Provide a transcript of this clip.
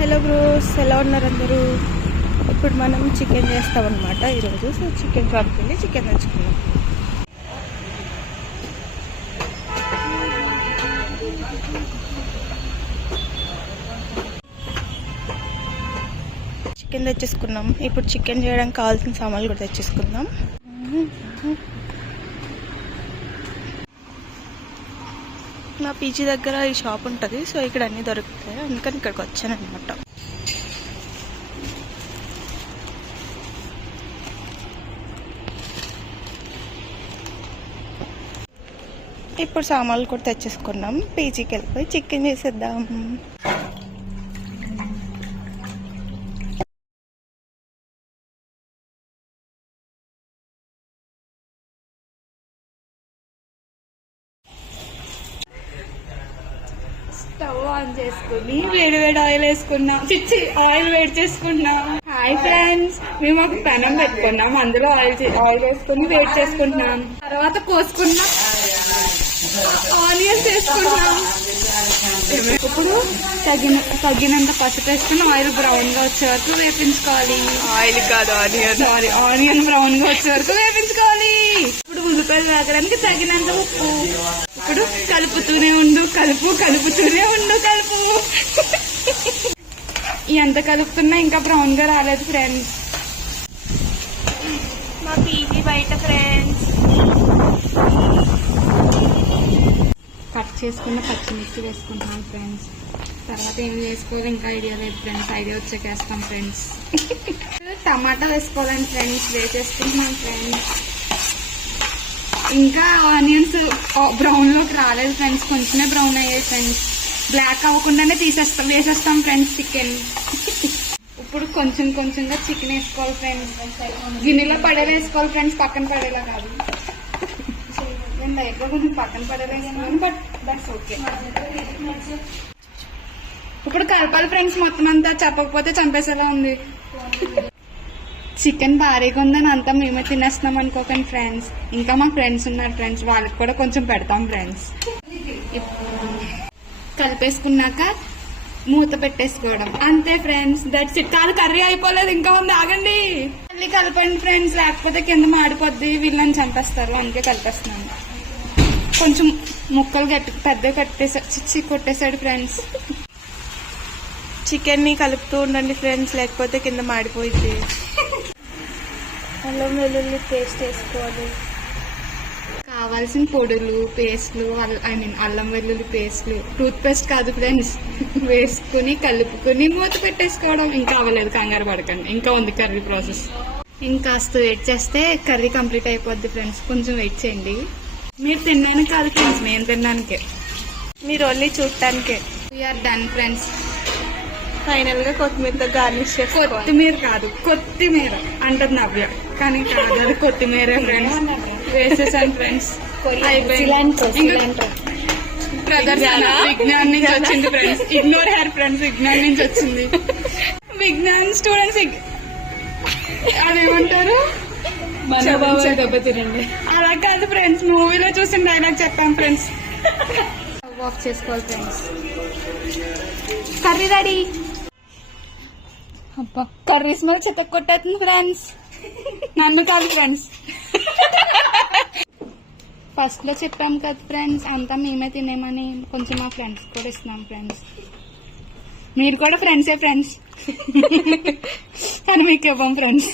Hello bros, ఎలా ఉన్నారు అందరూ? ఇప్పుడు మనం చికెన్ చేస్తామన్నమాట ఈరోజు. సో చికెన్ షాప్కి వెళ్ళి చికెన్ తెచ్చుకున్నాం. చికెన్ తెచ్చేసుకున్నాం. ఇప్పుడు చికెన్ చేయడానికి కావాల్సిన సామాన్లు కూడా తెచ్చేసుకుందాం. మా పీజీ దగ్గర ఈ షాప్ ఉంటుంది. సో ఇక్కడ అన్నీ దొరుకుతాయి, అందుకని ఇక్కడికి వచ్చాను అనమాట. ఇప్పుడు సామాన్లు కూడా తెచ్చేసుకున్నాం. పీజీకి వెళ్ళిపోయి చికెన్ చేసేద్దాం. స్టవ్ ఆన్ చేసుకుని వేడి ఆయిల్ వేసుకున్నాం. ఆయిల్ వేడి చేసుకున్నాం. హాయ్ ఫ్రెండ్స్, మేము ఒక పెనం పెట్టుకున్నాం. అందులో ఆయిల్ వేసుకుని వేడి చేసుకుంటున్నాం. తర్వాత కోసుకున్నాం ఆనియన్స్ వేసుకున్నాం. ఇప్పుడు తగినంత పసుపు వేసుకుని ఆయిల్ బ్రౌన్ గా వచ్చే వరకు వేపించుకోవాలి. ఆయిల్ కాదు, ఆనియన్ బ్రౌన్ గా వచ్చే వరకు వేపించుకోవాలి. ఇప్పుడు ఉల్లిపాయలు వేగడానికి తగినంత ఉప్పు. ఇప్పుడు కలుపుతూనే ఉండు, కలుపుతూనే ఉండు. ఎంత కలుపుతున్నా ఇంకా బ్రౌన్ గా రాలేదు ఫ్రెండ్స్. మా పీజీ బయట ఫ్రెండ్స్. కట్ చేసుకున్న పచ్చిమిర్చి వేసుకుంటున్నాం ఫ్రెండ్స్. తర్వాత ఏం వేసుకోవాలి ఇంకా ఐడియా లేదు ఫ్రెండ్స్. ఐడియా వచ్చాక వేస్తాం ఫ్రెండ్స్. టమాటా వేసుకోవాలండి ఫ్రెండ్స్. వేసేసుకుంటున్నాం ఫ్రెండ్స్. ఇంకా ఆనియన్స్ బ్రౌన్ లోకి రాలేదు ఫ్రెండ్స్, కొంచెమే బ్రౌన్ అయ్యాయి ఫ్రెండ్స్. బ్లాక్ అవ్వకుండానే వేసేస్తాం ఫ్రెండ్స్ చికెన్. ఇప్పుడు కొంచెంగా చికెన్ వేసుకోవాలి ఫ్రెండ్స్. గిన్నెలో పడేలా వేసుకోవాలి ఫ్రెండ్స్, పక్కన పడేలా కాదు. లైట్గా కొంచెం పక్కన పడేలా, బట్ దట్స్ ఓకే. ఇప్పుడు కలపాలి ఫ్రెండ్స్ మొత్తం అంతా. చెప్పకపోతే చంపేసేలా ఉంది. చికెన్ భారీగా ఉందని అంతా మేమే తినేస్తున్నాం అనుకోకండి ఫ్రెండ్స్. ఇంకా మా ఫ్రెండ్స్ ఉన్నారు ఫ్రెండ్స్, వాళ్ళకి కూడా కొంచెం పెడతాం ఫ్రెండ్స్. కలిపేసుకున్నాక మూత పెట్టేసుకోవడం అంతే ఫ్రెండ్స్. That's it. కాదు, కర్రీ అయిపోలేదు, ఇంకా ఉంది, ఆగండి. మళ్ళీ కలపండి ఫ్రెండ్స్, లేకపోతే కింద మాడిపోద్ది, వీళ్ళని చంపేస్తారు. అందుకే కలిపేస్తున్నాను. కొంచెం ముక్కలు పెద్ద కొట్టేసాడు ఫ్రెండ్స్. చికెన్ ని కలుపుతూ ఉండండి ఫ్రెండ్స్, లేకపోతే కింద మాడిపోయింది. అల్లం వెల్లుల్లి పేస్ట్ వేసుకోవాలి. కావాల్సిన పొడులు, పేస్ట్లు, అల్లం వెల్లుల్లి పేస్ట్లు, టూత్ పేస్ట్ కాదు ఫ్రెండ్స్, వేసుకుని కలుపుకుని మూత పెట్టేసుకోవడం. ఇంకా అవ్వలేదు, కంగారు పడకండి, ఇంకా ఉంది కర్రీ ప్రాసెస్. ఇంకాస్త వెయిట్ చేస్తే కర్రీ కంప్లీట్ అయిపోద్ది ఫ్రెండ్స్. కొంచెం వెయిట్ చేయండి. మీరు తినడానికి కాదు ఫ్రెండ్స్, మేము తినడానికే, మీరు ఓన్లీ చూడటానికే. We're done friends. ఫైనల్ గా కొత్తిమీరతో గార్నిష్ చేసి. కొత్తిమీర కాదు, కొత్తిమీర అంటది నవ్య, కానీ కాదు, అది కొత్తిమీర ఫ్రెండ్స్. వేసేసాను ఫ్రెండ్స్. విజ్ఞాన్ నుంచి వచ్చింది friends. Ignore hair friends, Vignan నుంచి వచ్చింది. విజ్ఞాన్ స్టూడెంట్స్ అదేమంటారు, దెబ్బతినండి. అలా కాదు ఫ్రెండ్స్, మూవీలో చూసిన డైలాగ్ చెప్పాం ఫ్రెండ్స్. ఆఫ్ చేసుకోవాలి ఫ్రెండ్స్. Curry ready. అబ్బా, కర్రీ స్మెల్ చెత్త కొట్టేస్తుంది ఫ్రెండ్స్. నన్ను కాదు ఫ్రెండ్స్. ఫస్ట్ లో చెప్పాం కదా ఫ్రెండ్స్, అంతా మేమే తినేమని. కొంచెం మా ఫ్రెండ్స్ కూడా ఇస్తున్నాం ఫ్రెండ్స్. మీరు కూడా ఫ్రెండ్సే ఫ్రెండ్స్, కానీ మీకు ఇవ్వం ఫ్రెండ్స్.